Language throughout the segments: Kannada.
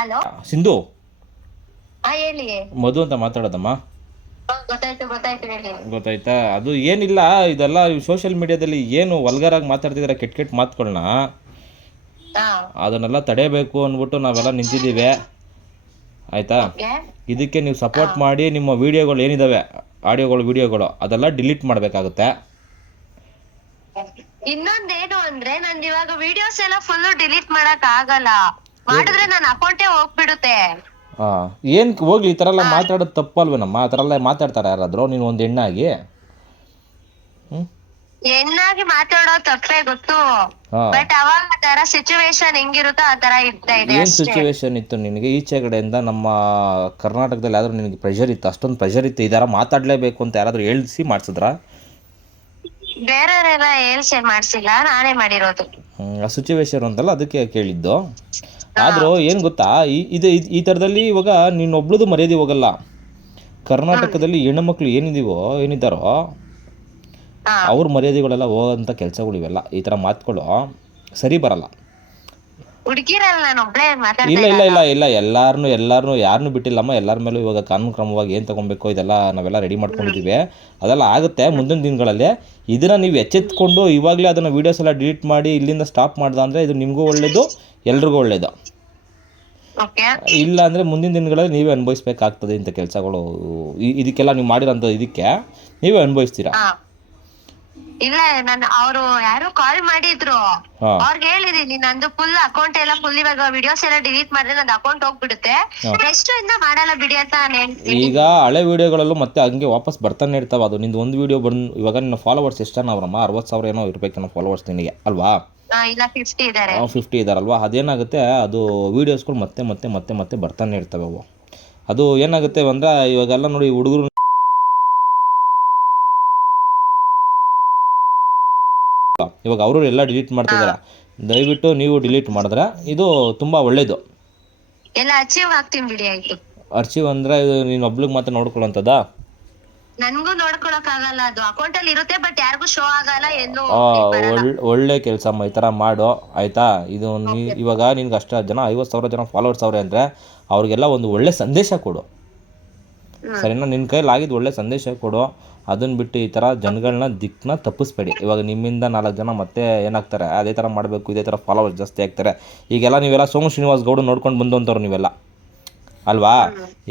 ಹಲೋ ಸಿಂಧು, ಹೇಳಿ. ಮಧು ಅಂತ ಮಾತಾಡೋದಮ್ಮ. ಗೊತ್ತಾಯ್ತು ಹೇಳಿ. ಗೊತ್ತಾಯ್ತಾ? ಅದು ಏನಿಲ್ಲ, ಇದೆಲ್ಲ ಸೋಷಿಯಲ್ ಮೀಡಿಯಾದಲ್ಲಿ ಏನು ವಲ್ಗರಾಗಿ ಮಾತಾಡ್ತಿದ್ದಾರೆ, ಕೆಟ್ಟ ಕೆಟ್ಟ ಮಾತುಗಳನ್ನ, ಅದನ್ನೆಲ್ಲ ತಡೆಯಬೇಕು ಅಂದ್ಬಿಟ್ಟು ನಾವೆಲ್ಲ ನಿಂತಿದ್ದೀವಿ. ಆಯಿತಾ? ಇದಕ್ಕೆ ನೀವು ಸಪೋರ್ಟ್ ಮಾಡಿ ನಿಮ್ಮ ವೀಡಿಯೋಗಳು ಏನಿದ್ದಾವೆ, ವಿಡಿಯೋಗಳು ಅದೆಲ್ಲ ಡಿಲೀಟ್ ಮಾಡಬೇಕಾಗುತ್ತೆ. ಇನ್ನೊಂದೇನು ಅಂದ್ರೆ ನಂದು ಇವಾಗ ವಿಡಿಯೋಸ್ ಎಲ್ಲ ಫುಲ್ ಡಿಲೀಟ್ ಮಾಡಕ್ ಆಗಲ್ಲ. ಮಾಡಿದ್ರೆ ನನ್ನ ಅಕೌಂಟೇ ಹೋಗ್ಬಿಡುತ್ತೆ. ಏನು ಹೋಗ್ಲಿ, ಈ ಥರ ಎಲ್ಲ ಮಾತಾಡೋದು ತಪ್ಪಲ್ವೇನಮ್ಮ? ಆ ಥರ ಎಲ್ಲ ಮಾತಾಡ್ತಾರೆ ಯಾರಾದರೂ? ನೀನು ಒಂದು ಹೆಣ್ಣಾಗಿ ಹೆಣ್ಣಾಗಿ ಮಾತಾಡೋದು ತಪ್ಪೇ ಗೊತ್ತು. ಬಟ್ ಅವಾಗ ಆ ತರ ಸಿಚುವೇಶನ್ ಹೆಂಗಿರುತ್ತೋ ಆ ತರ ಇರ್ತಾ ಇದೆ. ಏನು ಸಿಚುವೇಶನ್ ಇತ್ತು ನಿನಗೆ? ಈಚೆ ಕಡೆಯಿಂದ ನಮ್ಮ ಕರ್ನಾಟಕದಲ್ಲಿ ಯಾವ್ದಾದ್ರು ನಿನಗೆ ಪ್ರೆಷರ್ ಇತ್ತು? ಅಷ್ಟೊಂದು ಪ್ರೆಷರ್ ಇತ್ತು ಈ ಥರ ಮಾತಾಡಲೇಬೇಕು ಅಂತ ಯಾರಾದರೂ ಹೇಳಿಸಿ ಮಾಡಿಸಿದ್ರಾ? ಬೇರೆಯವರೆಲ್ಲ ಹೇಳ್ಸಿ ಮಾಡ್ಸಿಲ್ಲ, ನಾನೇ ಮಾಡಿರೋದು. ಆ ಸಿಚುವೇಶನ್ ಅಂತಲ್ಲ, ಅದಕ್ಕೆ ಕೇಳಿದ್ದು. ಆದರೂ ಏನು ಗೊತ್ತಾ, ಈ ಥರದಲ್ಲಿ ಇವಾಗ ನೀನೊಬ್ಳದು ಮರ್ಯಾದೆ ಹೋಗಲ್ಲ. ಕರ್ನಾಟಕದಲ್ಲಿ ಹೆಣ್ಣುಮಕ್ಳು ಏನಿದ್ದಾರೋ ಅವ್ರ ಮರ್ಯಾದೆಗಳೆಲ್ಲ ಹೋಗೋಂಥ ಕೆಲಸಗಳು ಇವೆಲ್ಲ. ಈ ಥರ ಮಾತುಗಳು ಸರಿ ಬರಲ್ಲ. ಹುಡುಗಿರಲ್ಲ, ನಾನು ಒಬ್ಳೆ ಇಲ್ಲ ಎಲ್ಲಾರನ್ನೂ ಯಾರನ್ನೂ ಬಿಟ್ಟಿಲ್ಲಮ್ಮ. ಎಲ್ಲರ ಮೇಲೂ ಇವಾಗ ಕಾನೂನು ಕ್ರಮವಾಗಿ ಏನು ತೊಗೊಬೇಕು ಇದೆಲ್ಲ ನಾವೆಲ್ಲ ರೆಡಿ ಮಾಡ್ಕೊಂಡಿದ್ದೀವಿ. ಅದೆಲ್ಲ ಆಗುತ್ತೆ ಮುಂದಿನ ದಿನಗಳಲ್ಲಿ. ಇದನ್ನು ನೀವು ಎಚ್ಚೆತ್ಕೊಂಡು ಇವಾಗಲೇ ಅದನ್ನು ವೀಡಿಯೋಸ್ ಎಲ್ಲ ಡಿಲೀಟ್ ಮಾಡಿ ಇಲ್ಲಿಂದ ಸ್ಟಾಪ್ ಮಾಡ್ದೆ ಅಂದರೆ ಇದು ನಿಮಗೂ ಒಳ್ಳೆಯದು, ಎಲ್ರಿಗೂ ಒಳ್ಳೆಯದು. ಇಲ್ಲ ಅಂದರೆ ಮುಂದಿನ ದಿನಗಳಲ್ಲಿ ನೀವೇ ಅನುಭವಿಸ್ಬೇಕಾಗ್ತದೆ ಇಂಥ ಕೆಲಸಗಳು. ಇದಕ್ಕೆಲ್ಲ ನೀವು ಮಾಡಿರೋಂಥ ಇದಕ್ಕೆ ನೀವೇ ಅನುಭವಿಸ್ತೀರಾ. ಇಲ್ಲ, ಅವರು ಯಾರು ಕಾಲ್ ಮಾಡಿದ್ರು, ಅವ್ರಿಗೆ ಹೇಳಿದೀನಿ ನಂದು ಫುಲ್ ಅಕೌಂಟ್ ಎಲ್ಲ ಫುಲ್ ಇವಾಗ ವಿಡಿಯೋಸ್ ಎಲ್ಲ ಡಿಲೀಟ್ ಮಾಡಿದ್ರೆ ನಂದು ಅಕೌಂಟ್ ಹೋಗ್ಬಿಡುತ್ತೆ, ನೆಕ್ಸ್ಟ್ ಇಂದ ಮಾಡಲ್ಲ ಬಿಡಿ ಅಂತ ಹೇಳ್ತೀನಿ. ಈಗ ಹಳೆ ವಿಡಿಯೋಗಳಲ್ಲೂ ಮತ್ತೆ ಹಂಗೆ ವಾಪಸ್ ಬರ್ತಾನೆ ಇರ್ತಾವ. ಅದು ನಿಂದು ಒಂದು ವಿಡಿಯೋ ಇವಾಗ ನಿನ್ನ ಫಾಲೋವರ್ಸ್ ಎಷ್ಟನ್ನ ಅವರಮ್ಮ? 60,000 ಏನೋ ಇರ್ಬೇಕು ನಮ್ಮ ಫಾಲೋವರ್ಸ್ ನಿನಗೆ, ಅಲ್ವಾ? ಇಲ್ಲ 50 ಇದಾರಲ್ವಾ? ಅದೇನಾಗುತ್ತೆ, ಅದು ವೀಡಿಯೋಸ್ಗಳು ಮತ್ತೆ ಮತ್ತೆ ಮತ್ತೆ ಮತ್ತೆ ಬರ್ತಾನೆ ಇರ್ತವೆ ಅವು. ಅದು ಏನಾಗುತ್ತೆ ಅಂದ್ರೆ ಇವಾಗೆಲ್ಲ ನೋಡಿ ಹುಡುಗರು ಇವಾಗ ಅವರು ಎಲ್ಲ ಡಿಲೀಟ್ ಮಾಡ್ತಿದ್ದಾರೆ. ದಯವಿಟ್ಟು ನೀವು ಡಿಲೀಟ್ ಮಾಡಿದ್ರೆ ಇದು ತುಂಬ ಒಳ್ಳೇದು. ಎಲ್ಲ ಅಚೀವ್ ಆಗ್ತೀನಿ ಬಿಡಿ. ಆಯ್ತು, ಅರ್ಚಿವ್ ಅಂದ್ರೆ ಇದು ನೀನು ಒಬ್ಳಿಗೆ ಮಾತ್ರ ನೋಡ್ಕೊಳ್ಳೋಂಥದ್ದಾ? ನನಗೂ ನೋಡ್ಕೊಳಕ್ ಆಗಲ್ಲ, ಅದು ಅಕೌಂಟ್ ಅಲ್ಲಿ ಇರುತ್ತೆ ಬಟ್ ಯಾರಿಗೂ ಶೋ ಆಗಲ್ಲ. ಏನು ಒಳ್ಳೆ ಕೆಲಸ ಈ ಥರ ಮಾಡು, ಆಯಿತಾ? ಇದು ಇವಾಗ ನಿನ್ಗೆ ಅಷ್ಟು ಜನ 50,000 ಜನ ಫಾಲೋವರ್ಸ್ ಅವ್ರೆ ಅಂದರೆ ಅವ್ರಿಗೆಲ್ಲ ಒಂದು ಒಳ್ಳೆ ಸಂದೇಶ ಕೊಡು, ಸರಿನಾ? ನಿನ್ನ ಕೈಲಿ ಆಗಿದ್ದು ಒಳ್ಳೆ ಸಂದೇಶ ಕೊಡು. ಅದನ್ನು ಬಿಟ್ಟು ಈ ಥರ ಜನಗಳನ್ನ ದಿಕ್ಕನ್ನ ತಪ್ಪಿಸ್ಬೇಡಿ. ಇವಾಗ ನಿಮ್ಮಿಂದ 4 ಜನ ಮತ್ತೆ ಏನಾಗ್ತಾರೆ, ಅದೇ ಥರ ಮಾಡಬೇಕು, ಇದೇ ಥರ ಫಾಲೋವರ್ಸ್ ಜಾಸ್ತಿ ಆಗ್ತಾರೆ. ಈಗೆಲ್ಲ ನೀವೆಲ್ಲ ಸೋಮು ಶ್ರೀನಿವಾಸ್ ಗೌಡ ನೋಡ್ಕೊಂಡು ಬಂದಂಥವ್ರು ನೀವೆಲ್ಲ, ಅಲ್ವಾ?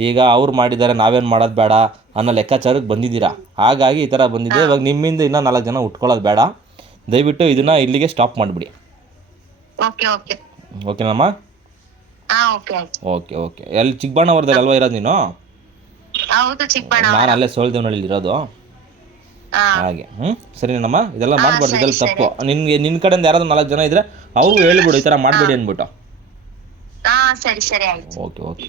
ಈಗ ಅವ್ರು ಮಾಡಿದ್ದಾರೆ, ನಾವೇನು ಮಾಡೋದು ಬೇಡ ಅನ್ನೋ ಲೆಕ್ಕಾಚಾರಕ್ಕೆ ಬಂದಿದ್ದೀರಾ. ಹಾಗಾಗಿ ಈ ಥರ ಬಂದಿದೆ. ಇವಾಗ ನಿಮ್ಮಿಂದ ಇನ್ನೂ 4 ಜನ ಉಟ್ಕೊಳ್ಳೋದು ಬೇಡ. ದಯವಿಟ್ಟು ಇದನ್ನು ಇಲ್ಲಿಗೆ ಸ್ಟಾಪ್ ಮಾಡಿಬಿಡಿ. ಓಕೆನಮ್ಮ? ಓಕೆ. ಎಲ್ಲಿ ಚಿಕ್ಕಬಳ್ಳಾಪುರದಲ್ಲಿ ಅಲ್ವಾ ಇರೋದು ನೀನು? ನಾನು ಅಲ್ಲೇ ಸೋಳ್ದೇವನಹಳ್ಳಿ ಇರೋದು. ಹಾಗೆ ಸರಿನಮ್ಮ? ಇದೆಲ್ಲ ಮಾಡಬಾರ್ದು, ಇದೆಲ್ಲ ತಪ್ಪು. ನಿನ್ನ ಕಡೆಯಿಂದ ಯಾರಾದ್ರೂ 4 ಜನ ಇದ್ರೆ ಅವ್ರಿಗೂ ಹೇಳ್ಬಿಡು ಈ ಥರ ಮಾಡಬೇಡಿ ಅಂದ್ಬಿಟ್ಟು. ಸರಿ. ಓಕೆ.